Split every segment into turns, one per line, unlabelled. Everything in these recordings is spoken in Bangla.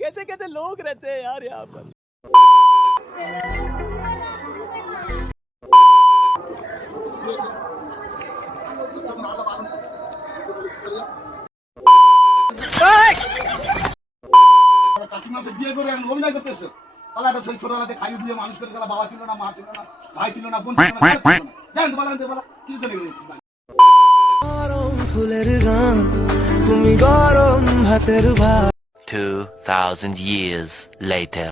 कैसे कैसे लोग रहते हैं यार यहाँ पर
তখন আসা পারুন না চলে যা কাকিমা সে বিয়ে করে এখন অভিনয় করতেছে তাহলে একটা সেই ছোটবেলাতে খাইয়ে দিয়ে মানুষ করে তাহলে বাবা ছিল না মা ছিল না ভাই ছিল না বোন ছিল না কেউ ছিল না জানেন তো বলা জানতে বলা কিছু তো নেই
গরম ফুলের গান তুমি গরম ভাতের ভাত
2,000 years later.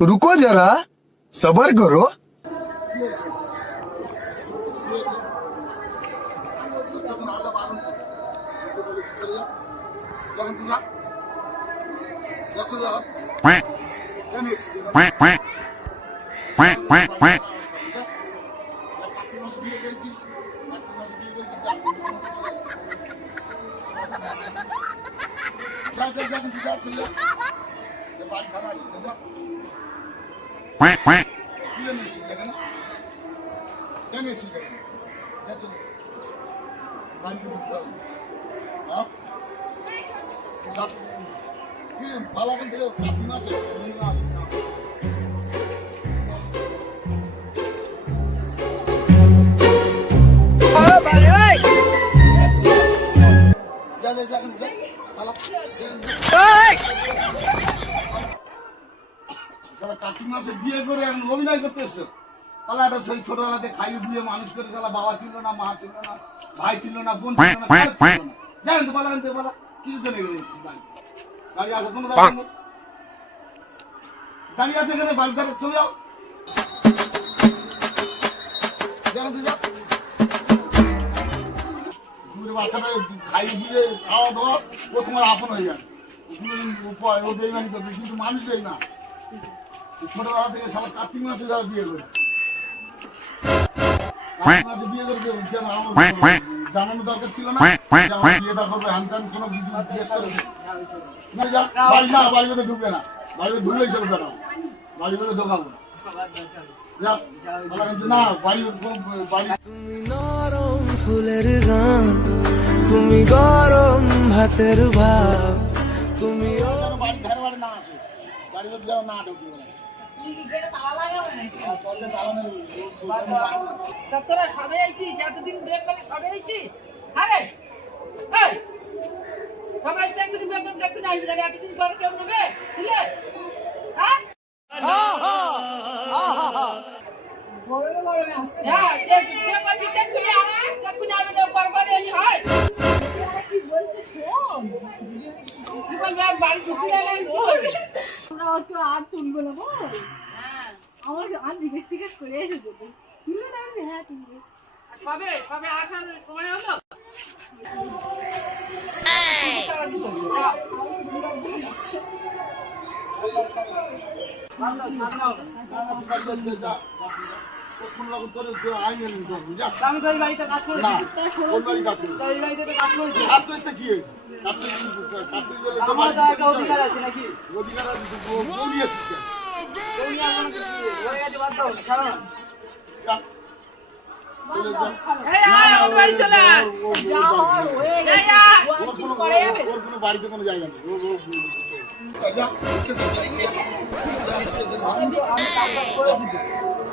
Sudah kuat, ya,
Sabar, Goroh. পারুন না চলে যা যখন তুই যা যা চলে যা কেন এসেছিস বিয়ে করেছিস বিয়ে করেছিস যা যা যা কিন্তু যা চলে যা বাড়ি খারাপ আসি না যা
Quack, quack.
কি জন্য এসেছিস কেন এসেছিস চলে যা। বাড়িতে ঢুকতে হবে হ্যাঁ বিয়ে করে অভিনয় করতেছে তাহলে একটা সেই ছোটবেলাতে খাইয়ে দিয়ে মানুষ করে তাহলে বাবা ছিল না মা ছিল না ভাই ছিল না বোন ছিল না জানেন তো বলা জানতে বলা কিছু তো নেই গাড়ি গাড়ি আছে কোনো দাঁড়িয়ে নেই। দাঁড়িয়ে আছে এখানে বাড়ি ধারে চলে যাও। যাও তো যাও। বাচ্চাটা খাইয়ে দিয়ে খাওয়া দাওয়া ও তোমার আপন হয়ে যাবে উপায় ও বেইমানি করবে কিন্তু মানুষ দেয় না। ছোটবেলা থেকে সবাই কার্তিক মাসে যারা বিয়ে করে। কার্তিক মাসে বিয়ে করে আমার জানানো দরকার ছিল না। বিয়েটা করবে হ্যান কোনো কিছু জিজ্ঞেস করবে বাড়ি না বাড়ি মধ্যে ঢুকবে না। বাড়ি মধ্যে ঢুকলেই চলবে না। বাড়ি মধ্যে ঢোকাবো।
তুমি নরম ফুলের গান তুমি গরম ভাতের ভাব তুমি
বাড়ি না আসে। বাড়ি না ঢুকবে না
তোরা সবে আইছিস এতদিন ব্রেক করে সবে আইছিস আরে সবাই একদিন বেতন দেখতে না আসবে এতদিন পরে কেউ নেবে আর বাড়ি ঢুকতে
আমরা অত আর তুলবো না বল।
হ্যাঁ,
আমার আর জিজ্ঞেস জিজ্ঞেস করে এসে তো। তুলবে না আমি? হ্যাঁ তুলবে।
আর সবে সবে আসার সময় হলো?
তো এই। বাড়িতে কোন।
হয়ে
হয়ে
জায়গা নেই ও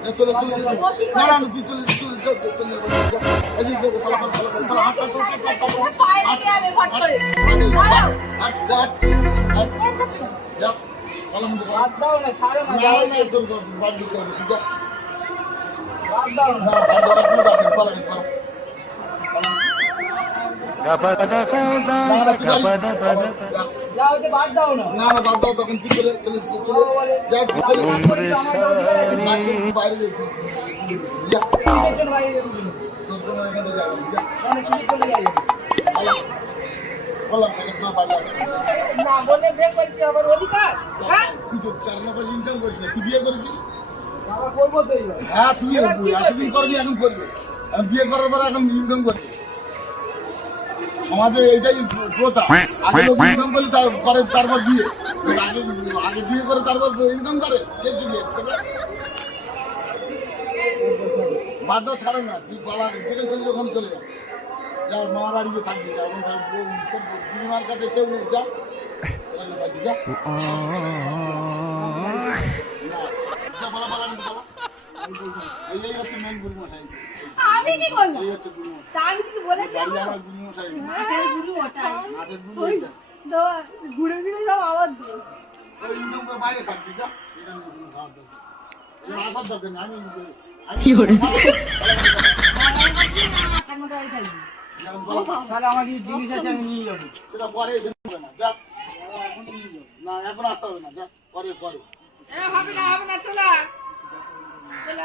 চলে চলে চলে। না না তুই চলে চলে চলে। এই যে, এই যে, পালা পালা পালা পালা হাঁট হাঁট হাঁট না, না, বাদ দাও, তখন তুই চলে চলে চলে চলে বাইরে
বিয়ে আবার হ্যাঁ?
তুই তো চার না ইনকাম করিস না। তুই বিয়ে করেছিস? হ্যাঁ তুই এতদিন করবি এখন করবি। আর বিয়ে করার পর এখন ইনকাম করবি। সমাজে এইটাই প্রথা। আগে লোক ইনকাম করলে তার করে তারপর বিয়ে। আগে আগে বিয়ে করে তারপর ইনকাম করে। কে কি? বাধ্য ছাড়ো না। তুই পালা যেখানে চলে যা, ওখানে চলে যা। যা মামার বাড়ি গিয়ে থাকবি যা ওখানে দিদিমার কাছে কেউ নেই যা। ওখানে থাকবি যা। না, পালা পালা এই এই হচ্ছে মেন গুরুমশাই
আমি কি করলাম তা আমি কিছু বলেছি মাঠের গুরু ওটাই।
মাঠের গুরু।
তো ঘুরে ফিরে সব আমার দোষ
বাইরে থাকবি যা। আসার দরকার নেই আমি কি করে
তাহলে আমার কিছু জিনিস আছে আমি নিয়ে যাব।
সেটা পরে এসে নেবে না যা। যাও। না এখন আসতে হবে না যা। পরে পরে।
হবে না হবে না চলে। চলে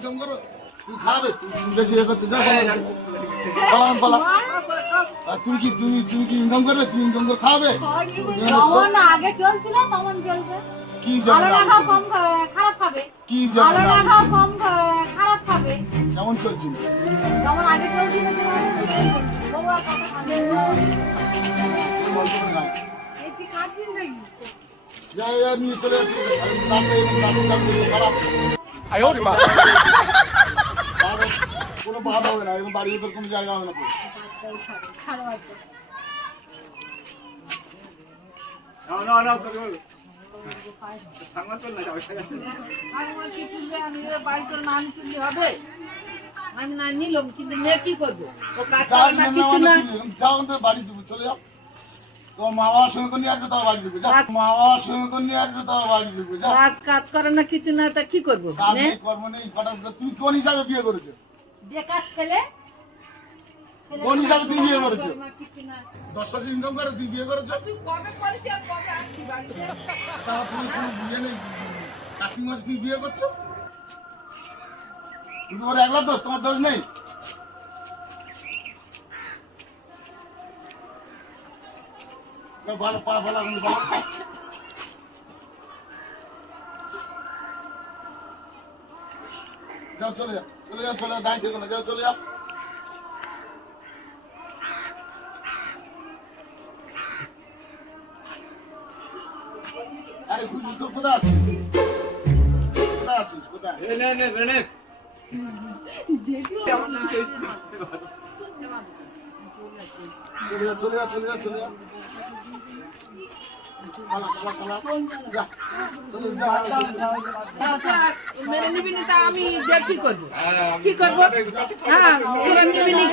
ইনকাম করো? তুমি খাবে তুমি বেশি ইয়ে করছ যা পালা পালা আর তুমি কি তুমি তুমি কি ইনকাম করবে? তুমি ইনকাম করে খাবে?
আগে চলছিল তখন চলবে।
কি
কম খারাপ খাবে।
কি
কম খারাপ খাবে।
কেমন চলছিল
যেমন আগে চলছিল।
চলে যাচ্ছি রাতে খারাপ আর কোনো বাধা হবে না এবং বাড়ির ভিতর কোনো জায়গা হবে না
আমি না নিলাম কিন্তু মেয়ে কি করব? ও কাজ না কিছু না।
যা বাড়ি চলে যাও।
কাজ কাজ করে না কিছু না তা কি করব?
তুমি কোন হিসাবে বিয়ে করেছ?
বেকার ছেলে।
কোন হিসাবে তুমি বিয়ে করেছ? দশ ইনকাম করে তুই বিয়ে করেছ?
তুই কবে করেছি আর কবে আসছি বাড়িতে?
তাও তুমি বিয়ে নেই কার্তিক মাসে বিয়ে করছ? কিন্তু ওর একলা দোষ তোমার দোষ নেই না, ভালো পা ভালো কিন্তু ভালো যাও চলে যাও চলে যাও চলে যাও দাঁড়িয়ে থেকো যাও চলে যাও। আরে খুশি তো কোথায় আছিস? কোথায় আছিস কোথায়? চলে যা চলে যা চলে যা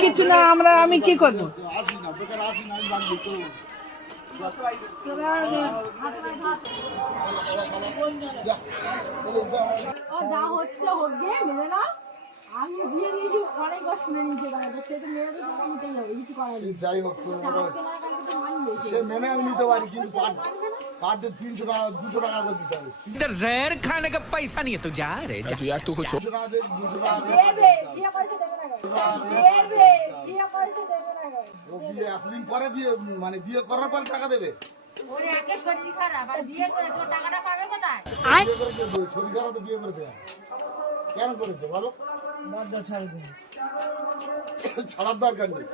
কিছু না আমরা আমি কি করব
ও যা হচ্ছে হোক গে না আমি বিয়ে দিয়েছি অনেকবার শুনে নিয়েছে দাদা মেয়েদের নিতেই হবে কিছু করার
যাই হোক তো
তা আজকে না কালকে তো মানবে
সে মেনে আমি নিতে পারি কিন্তু পার পার ডে তিনশো টাকা দুশো টাকা করে দিতে হবে
इधर जहर खाने का पैसा नहीं है तू जा रे जा
দুশো টাকা দিয়ে দুশো টাকা করে
দেবে বিয়ে করেছে দেবে না গায়ে দেবে বিয়ে করেছে দেবে না গায়ে
ও বিয়ে এতদিন পরে বিয়ে মানে বিয়ে করার পর টাকা দেবে
ওরে একে শরীর খারাপ আর বিয়ে করে তোর টাকাটা পাবে কোথায়
বিয়ে করেছে শরীর খারাপ তো বিয়ে করেছে কেন করেছে বলো ছাড়ার দরকার নেই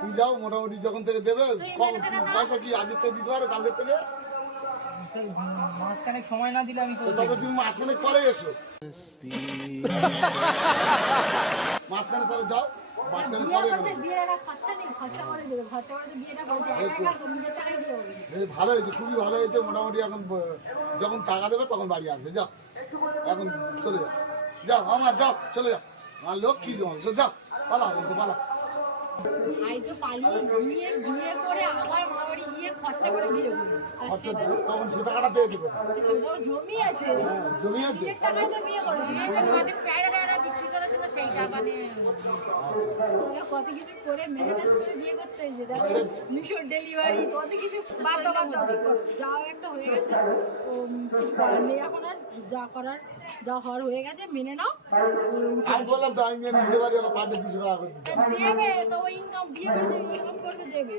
তুই যাও মোটামুটি যখন থেকে দেবে কখন পয়সা কি আজের থেকে দিতে পারো কালকের থেকে?
মাঝখানে সময় না দিলে আমি
তবে তুমি মাঝখানে পরে এসো। মাঝখানে পরে যাও ভালো হয়েছে খুবই ভালো হয়েছে মোটামুটি এখন যখন টাকা দেবে তখন বাড়ি আসবে যাও। এখন চলে যাও। যাও আমার যাও চলে যাও। আমার লোক কি তোমার যাও পালা এখন তো পালা
ভাই তো পালিয়ে বিয়ে বিয়ে করে আবার মা বাড়ি গিয়ে খরচা করে বিয়ে করে আর সেটা
তখন সে টাকাটা পেয়ে দেবে
সেটাও জমি আছে।
হ্যাঁ জমি আছে।
টাকায় তো বিয়ে করেছে
মানে প্যারা প্যারা বিক্রি
তাহলে কত কিছু করে মেহনত করে বিয়ে করতে হয়েছে? দেখো মিশর ডেলিভারি কত কিছু করো। যাও একটা হয়ে গেছে। ও কিছু করার নেই এখন আর। যা করার যা হওয়ার হয়ে গেছে মেনে নাও।
আমি বললাম তো আমি মেনে নিতে পারি আমার পার ডে দুশো টাকা করে
দেবে তো ইনকাম বিয়ে করেছে ইনকাম করবে দেবে।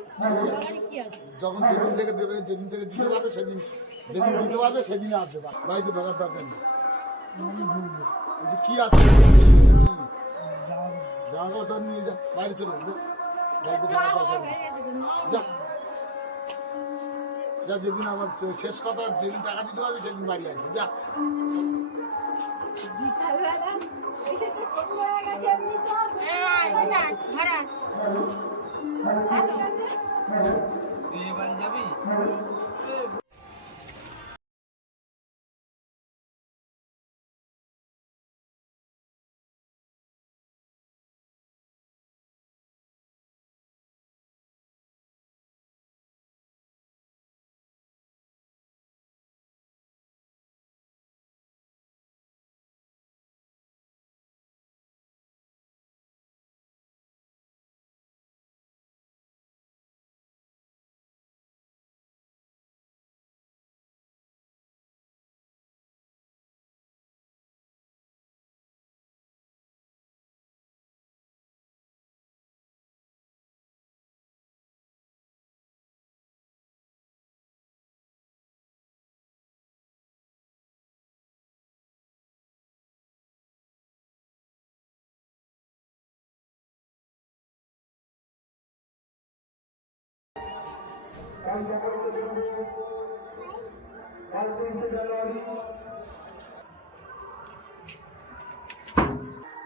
কি আছে?
যখন যেদিন থেকে দেবে যেদিন থেকে দিতে পারবে সেদিন যেদিন দিতে পারবে সেদিনই আসবে। বাড়িতে ঢোকার দরকার নেই। কি আছে? কি জামা নিয়ে যা বাইরে চলে যা। যেদিন আমার শেষ কথা যেদিন টাকা দিতে পারবি সেদিন বাড়ি আসবে যা
বিকালবেলা এসে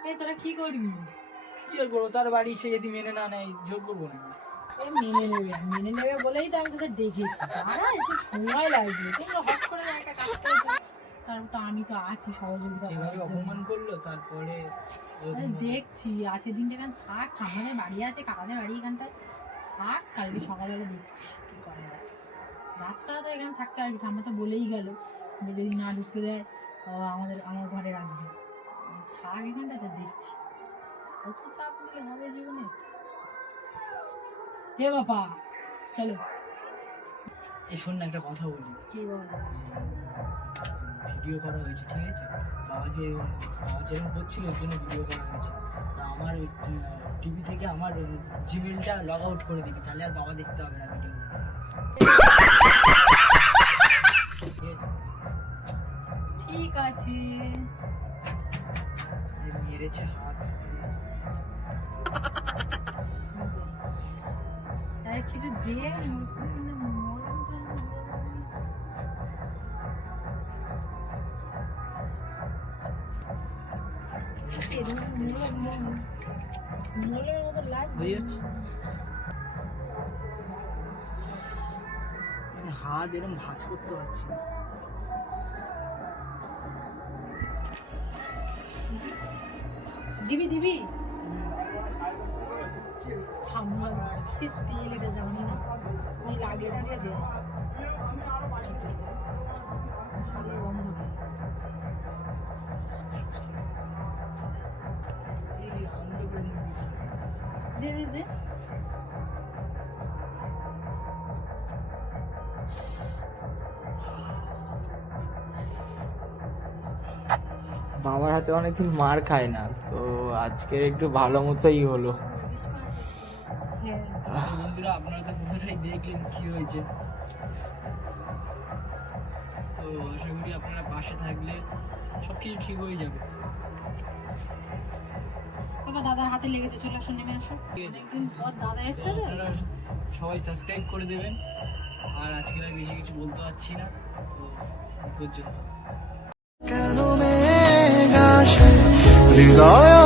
এই
তোরা কি করবি?
কি আর করব? তার বাড়ি সে যদি মেনে না নেয় জোর করব না।
মেনে নেবে মেনে নেবে বলেই তো আমি তোদের দেখেছি। একটু সময় লাগবে। তোমরা হট করে একটা কাজ তারপর তো আমি তো আছি সহযোগিতা
যেভাবে অপমান করল তারপরে
দেখছি আছে দিনটা এখান থাক ঠাম্মাদের বাড়ি আছে কাকাদের বাড়ি এখানটায়। থাক কালকে সকালবেলা দেখছি। রাতটা তো এখানে থাকতে পারবি ঠাম্মা তো বলেই গেল যে যদি না ঢুকতে দেয় আমাদের আমার ঘরে রাখবে। থাক এখানটাতে দেখছি। কত চাপ নিলে হবে জীবনে? হে বাবা চলো।
এই শোন না একটা কথা বলি।
কি বল?
ভিডিও করা হয়েছে ঠিক আছে? বাবা যে বাবা যেরকম করছিল ওর জন্য ভিডিও করা হয়েছে। তা আমার টিভি থেকে আমার জিমেলটা লগ আউট করে দিবি তাহলে আর বাবা দেখতে হবে না ভিডিও। ঠিক আছে
ঠিক আছে
এই মেরেছে হাত মেরেছে।
আরে কিছু দিয়ে মোলের মতো লাগবে
হয়ে যাচ্ছে মানে হাত এরকম ভাঁজ করতে পারছি না
দিবি দিবি? ঠাম্মার সে তেল এটা জানি না। ওই লাগলে টাগলে দে দে দে।
বাবার হাতে অনেকদিন মার খায় না তো আজকে একটু ভালো মতোই হলো।
হ্যাঁ
বন্ধুরা আপনারা তো পুরোটাই দেখলেন কি হয়েছে। তো আশা করি আপনারা পাশে থাকলে সব কিছু ঠিক হয়ে যাবে।
বাবা দাদার হাতে লেগেছে চলে আসো নেমে আসো। পর দাদা এসছে
সবাই সাবস্ক্রাইব করে দেবেন। আর আজকে আর বেশি কিছু বলতে পারছি না তো পর্যন্ত।
কেন মেঘ আসে হৃদয়